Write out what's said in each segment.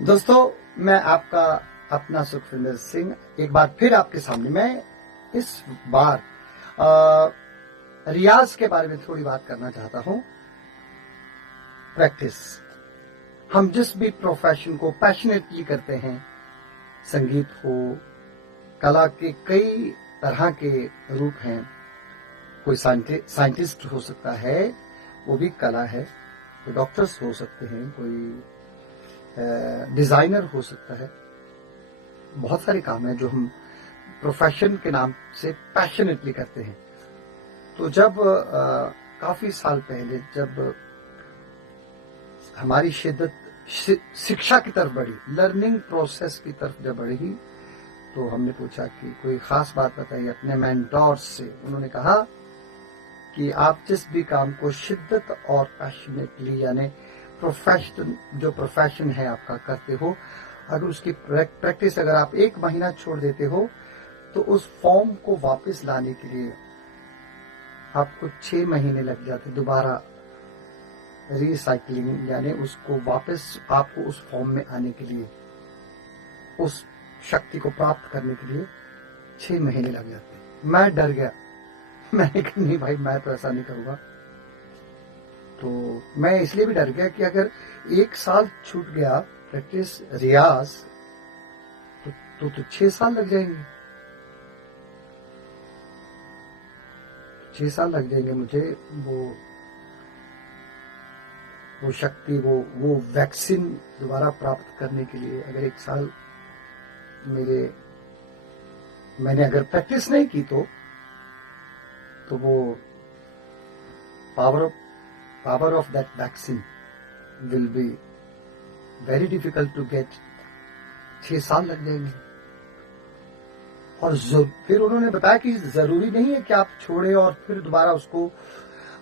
दोस्तों, मैं आपका अपना सुखविंदर सिंह एक बार फिर आपके सामने मैं इस बार रियाज के बारे में थोड़ी बात करना चाहता हूं। प्रैक्टिस, हम जिस भी प्रोफेशन को पैशनेटली करते हैं, संगीत हो, कला के कई तरह के रूप हैं। कोई साइंटिस्ट हो सकता है, वो भी कला है। कोई डॉक्टर्स हो सकते हैं, कोई डिजाइनर हो सकता है। बहुत सारे काम हैं जो हम प्रोफेशन के नाम से पैशनेटली करते हैं। तो जब काफी साल पहले जब हमारी शिद्दत शिक्षा की तरफ बढ़ी, लर्निंग प्रोसेस की तरफ जब बढ़ी, तो हमने पूछा कि कोई खास बात बताइए अपने मेंटोर्स से। उन्होंने कहा कि आप जिस भी काम को शिद्दत और पैशनेटली यानी जो प्रोफेशन है आपका करते हो, अगर उसकी प्रैक्टिस अगर आप 1 महीना छोड़ देते हो तो उस फॉर्म को वापस लाने के लिए आपको 6 महीने लग जाते। दोबारा रिसाइकलिंग यानी उसको वापस आपको उस फॉर्म में आने के लिए, उस शक्ति को प्राप्त करने के लिए 6 महीने लग जाते। मैं डर गया, मैंने कहा नहीं भाई, मैं तो ऐसा नहीं करूंगा। तो मैं इसलिए भी डर गया कि अगर 1 साल छूट गया प्रैक्टिस रियाज तो 6 साल लग जाएंगे। 6 साल लग जाएंगे मुझे वो शक्ति, वो वैक्सीन दोबारा प्राप्त करने के लिए। अगर 1 साल मैंने अगर प्रैक्टिस नहीं की तो वो power of that vaccine will be very difficult to get। 6 साल लग जाएंगे। और फिर उन्होंने बताया कि जरूरी नहीं है कि आप छोड़े और फिर दोबारा उसको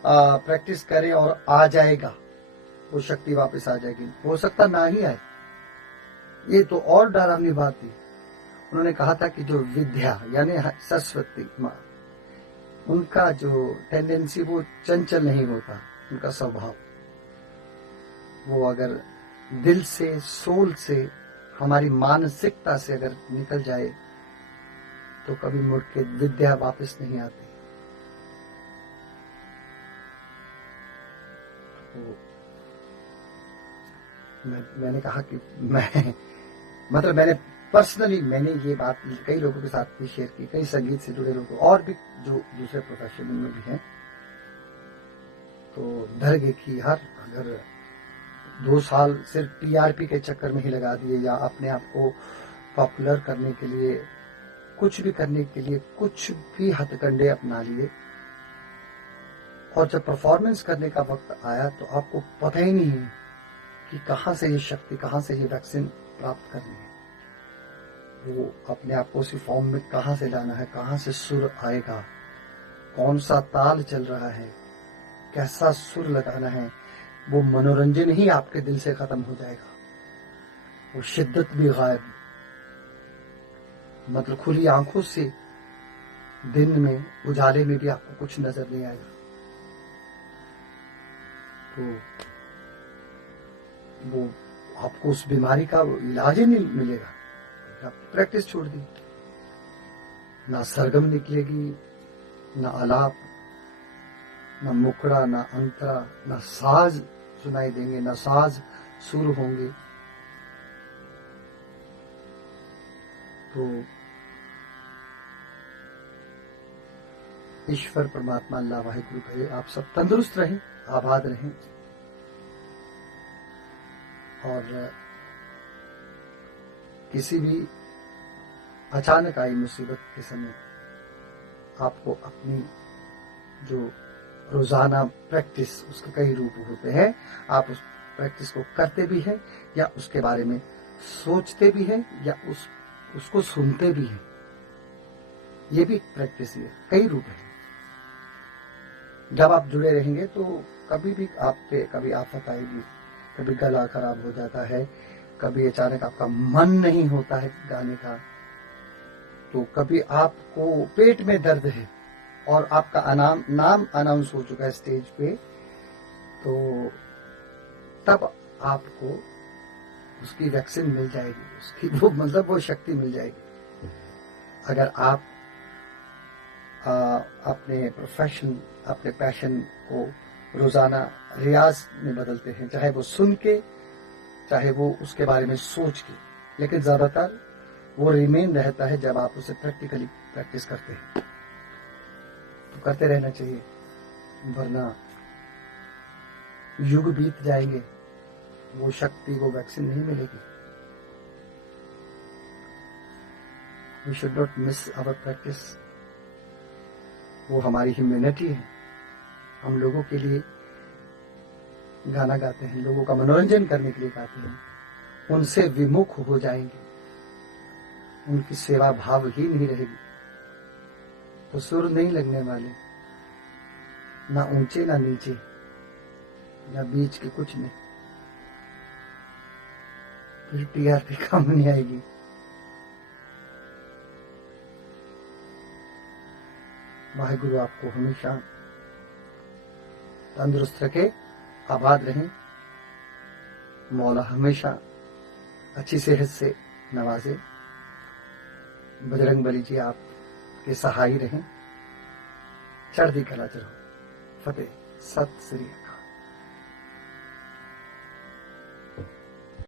प्रैक्टिस करें और आ जाएगा, वो शक्ति वापस आ जाएगी। हो सकता ना ही आए। ये तो और डरावनी बात थी। उन्होंने कहा था कि जो विद्या यानी सरस्वती माँ, उनका जो टेंडेंसी वो चंचल नहीं होता। उनका स्वभाव वो अगर दिल से, सोल से, हमारी मानसिकता से अगर निकल जाए तो कभी मुड़ के विद्या वापस नहीं आती। तो मैंने कहा कि मैंने पर्सनली ये बात कई लोगों के साथ भी शेयर की, कई संगीत से जुड़े लोग और भी जो दूसरे प्रोफेशन में भी हैं। तो डर गए कि यार अगर 2 साल सिर्फ टीआरपी के चक्कर में ही लगा दिए या अपने आप को पॉपुलर करने के लिए, कुछ भी करने के लिए कुछ भी हथकंडे अपना लिए, और जब परफॉर्मेंस करने का वक्त आया तो आपको पता ही नहीं है कि कहां से ये शक्ति, कहां से ये वैक्सीन प्राप्त करनी है। वो अपने आप को उसी फॉर्म में कहां से लाना है, कहां से सुर आएगा, कौन सा ताल चल रहा है, कैसा सुर लगाना है, वो मनोरंजन ही आपके दिल से खत्म हो जाएगा। वो शिद्दत भी गायब, मतलब खुली आंखों से दिन में उजाले में भी आपको कुछ नजर नहीं आएगा। तो वो आपको उस बीमारी का इलाज ही नहीं मिलेगा। आप प्रैक्टिस छोड़ दी, ना सरगम निकलेगी, ना आलाप, ना मुखड़ा, ना अंतरा, ना साज सुनाई देंगे, ना साज सुर होंगे। तो ईश्वर परमात्मा अल्लाह वाहिगुरु कहे आप सब तंदुरुस्त रहें, आबाद रहें, और किसी भी अचानक आई मुसीबत के समय आपको अपनी जो रोजाना प्रैक्टिस, उसके कई रूप होते हैं। आप उस प्रैक्टिस को करते भी हैं या उसके बारे में सोचते भी हैं या उसको सुनते भी हैं। ये भी प्रैक्टिस है, कई रूप है। जब आप जुड़े रहेंगे तो कभी भी आप पे कभी आफत आएगी, कभी गला खराब हो जाता है, कभी अचानक आपका मन नहीं होता है गाने का, तो कभी आपको पेट में दर्द है और आपका नाम अनाउंस हो चुका है स्टेज पे, तो तब आपको उसकी वैक्सीन मिल जाएगी, उसकी वो मतलब वो शक्ति मिल जाएगी। अगर आप अपने प्रोफेशन, अपने पैशन को रोजाना रियाज में बदलते हैं, चाहे वो सुन के, चाहे वो उसके बारे में सोच के, लेकिन ज्यादातर वो रिमेन रहता है जब आप उसे प्रैक्टिकली प्रैक्टिस करते हैं। तो करते रहना चाहिए, वरना युग बीत जाएंगे, वो शक्ति, वो वैक्सीन नहीं मिलेगी। We should not miss our practice. वो हमारी ह्यूमैनिटी है। हम लोगों के लिए गाना गाते हैं, लोगों का मनोरंजन करने के लिए गाते हैं। उनसे विमुख हो जाएंगे, उनकी सेवा भाव ही नहीं रहेगी, तो सुर नहीं लगने वाले, ना ऊंचे ना नीचे, ना बीच के, कुछ नहीं। फिर टीआरपी काम नहीं आएगी। वाहेगुरु आपको हमेशा तंदुरुस्त रखे, आबाद रहें। मौला हमेशा अच्छी सेहत से नवाजे। बजरंग बली जी आपके सहाय रहें। चढ़ती कला चढ़ो। फतेह। सत श्री अकाल।